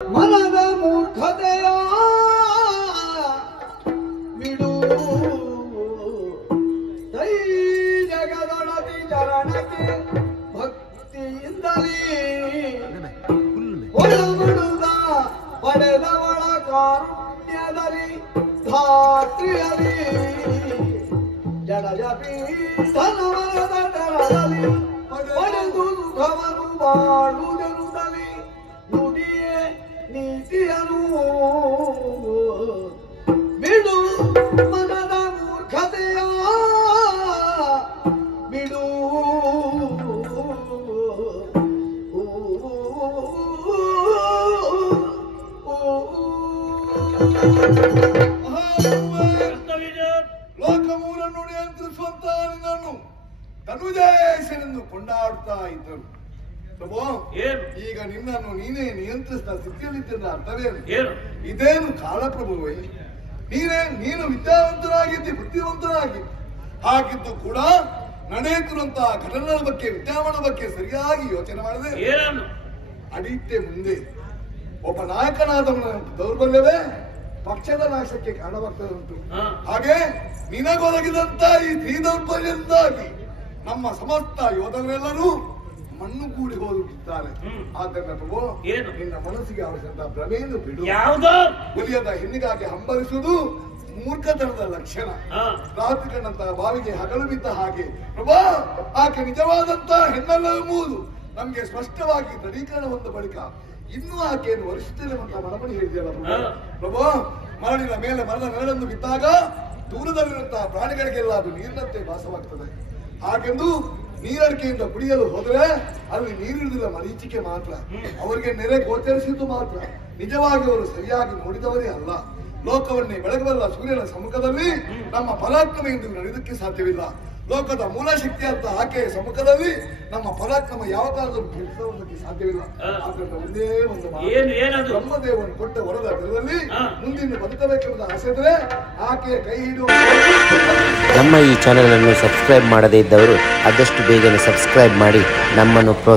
ಮನದ ಮೂರ್ಖತೆಯ ಬಿಡು ದೈ ಜಗದೊಡತಿ ಚರಣಕ್ಕೆ ಭಕ್ತಿಯಿಂದಲೇ ಒಳಮುಡುದ ಪಡೆದವಳ ಕಾರುಣ್ಯದಲ್ಲಿ ಧಾತ್ರಿಯಲಿ ಜಡಜಪಿ ಧನವರದ ತೆರದಲ್ಲಿ ಪಡೆದು ಸುಖವನ್ನು ಬಾಳುವುದೆನುದಲ್ಲಿ ನುಡಿಯೇ ನೀತಿಯನು ಬಿಡು ಮನದ ಮೂರ್ಖತೆಯ ಬಿಡು ಲೋಕಮೂಲನ್ನು ನಿಯಂತ್ರಿಸುವಂತ ನಿನ್ನನ್ನು ತನುಜೇಶನೆಂದು ಕೊಂಡಾಡುತ್ತಾ ಇದ್ದರು. ಪ್ರಭು, ಈಗ ನಿನ್ನನ್ನು ನೀನೇ ನಿಯಂತ್ರಿಸಿದ ಸ್ಥಿತಿಯಲ್ಲಿದ್ದ ಅರ್ಥವೇನು? ಇದೇನು ಕಾಲಪ್ರಭುವೇ? ನೀನು ವಿದ್ಯಾವಂತರಾಗಿದ್ದಿ, ಬುದ್ಧಿವಂತರಾಗಿ ಹಾಗಿದ್ದು ಕೂಡ ನಡೆಯುತ್ತಿರುವಂತಹ ಘಟನೆಗಳ ಬಗ್ಗೆ, ವಿದ್ಯಮಾನದ ಬಗ್ಗೆ ಸರಿಯಾಗಿ ಯೋಚನೆ ಮಾಡದೆ ಅಡಿತ್ತೆ ಮುಂದೆ ಒಬ್ಬ ನಾಯಕನಾದವನ ದೌರ್ಬಲ್ಯವೇ ಪಕ್ಷದ ನಾಶಕ್ಕೆ ಕಾರಣವಾಗ್ತದಂತು. ಹಾಗೆ ನಿನಗೊದಗಿದಂತ ಈ ಸ್ತ್ರೀ ದೌರ್ಬಲ್ಯದಿಂದಾಗಿ ನಮ್ಮ ಸಮಸ್ತ ಯೋಧರೆಲ್ಲರೂ ಮಣ್ಣು ಕೂಡಿ ಹೋಗುತ್ತಿದ್ದಾರೆ. ಆದ್ದರಿಂದ ಪ್ರಭು, ನಿನ್ನ ಮನಸ್ಸಿಗೆ ಅವಶ್ಯಕ ಭ್ರಮೆಯನ್ನು ಬಿಡು. ಹುಲಿಯದ ಹೆಣ್ಣಿಗಾಗಿ ಹಂಬಲಿಸುವುದು ಮೂರ್ಖತನದ ಲಕ್ಷಣ. ರಾತ್ರಿ ಕಂಡಂತಹ ಬಾವಿಗೆ ಹಗಲು ಬಿದ್ದ ಹಾಗೆ ಪ್ರಭು, ಆಕೆ ನಿಜವಾದಂತಹ ಹೆಣ್ಣೆಲ್ಲವೆಂಬುದು ನಮ್ಗೆ ಸ್ಪಷ್ಟವಾಗಿ ದೃಢೀಕರಣ ಹೊಂದ ಬಳಿಕ ಇನ್ನೂ ಆಕೆಯನ್ನು ವರ್ಷಿಸ್ತೇನೆ ಅಂತ ಮನಮಣಿ ಹೇಳಿದೆಯಲ್ಲ ಪ್ರಭು. ಮರಳಿನ ಮೇಲೆ ಮರದ ನೆರಳನ್ನು ಬಿದ್ದಾಗ ದೂರದಲ್ಲಿರುವಂತಹ ಪ್ರಾಣಿಗಳಿಗೆಲ್ಲ ಅದು ನೀರಿನಂತೆ ಭಾಸವಾಗ್ತದೆ. ಹಾಗೆಂದು ನೀರಡಿಕೆಯಿಂದ ಕುಡಿಯಲು ಹೋದರೆ ಅಲ್ಲಿ ನೀರಿರುವುದಿಲ್ಲ, ಮರೀಚಿಕೆ ಮಾತ್ರ. ಅವರಿಗೆ ನೆರೆ ಗೋಚರಿಸಿದ್ದು ಮಾತ್ರ. ನಿಜವಾಗಿ ಅವರು ಸರಿಯಾಗಿ ನೋಡಿದವರೇ ಅಲ್ಲ. ಲೋಕವನ್ನೇ ಬೆಳಗಬಲ್ಲ ಸೂರ್ಯನ ಸಮ್ಮುಖದಲ್ಲಿ ನಮ್ಮ ಪರಾಕ್ರಮ ಎಂದು ನಡೆಯುವುದಕ್ಕೆ ಸಾಧ್ಯವಿಲ್ಲ. ಲೋಕದ ಮೂಲ ಶಕ್ತಿ ಅಂತ ಆಕೆಯ ಸಮ್ಮುಖದಲ್ಲಿ ನಮ್ಮ ಪರಾಕ್ರಮ ಯಾವ ಕಾಲದಲ್ಲೂ ತಿಳಿಸುವುದಕ್ಕೆ ಸಾಧ್ಯವಿಲ್ಲ. ಆದ್ದರಿಂದ ಒಂದೇ ಒಂದು ಬ್ರಹ್ಮದೇವನು ಕೊಟ್ಟ ವರದ ಬೆಳದಲ್ಲಿ ಮುಂದಿನ ಬದುಕಬೇಕೆಂಬ ಆಸೆ ಇದ್ರೆ ಆಕೆಯ ಕೈ ಹಿಡಿಯುವ. ನಮ್ಮ ಈ ಚಾನೆಲ್ ಅನ್ನು ಸಬ್ಸ್ಕ್ರೈಬ್ ಮಾಡದೇ ಇದ್ದವರು ಆದಷ್ಟು ಬೇಗನೆ ಸಬ್ಸ್ಕ್ರೈಬ್ ಮಾಡಿ ನಮ್ಮನ್ನು ಪ್ರೋತ್ಸಾಹ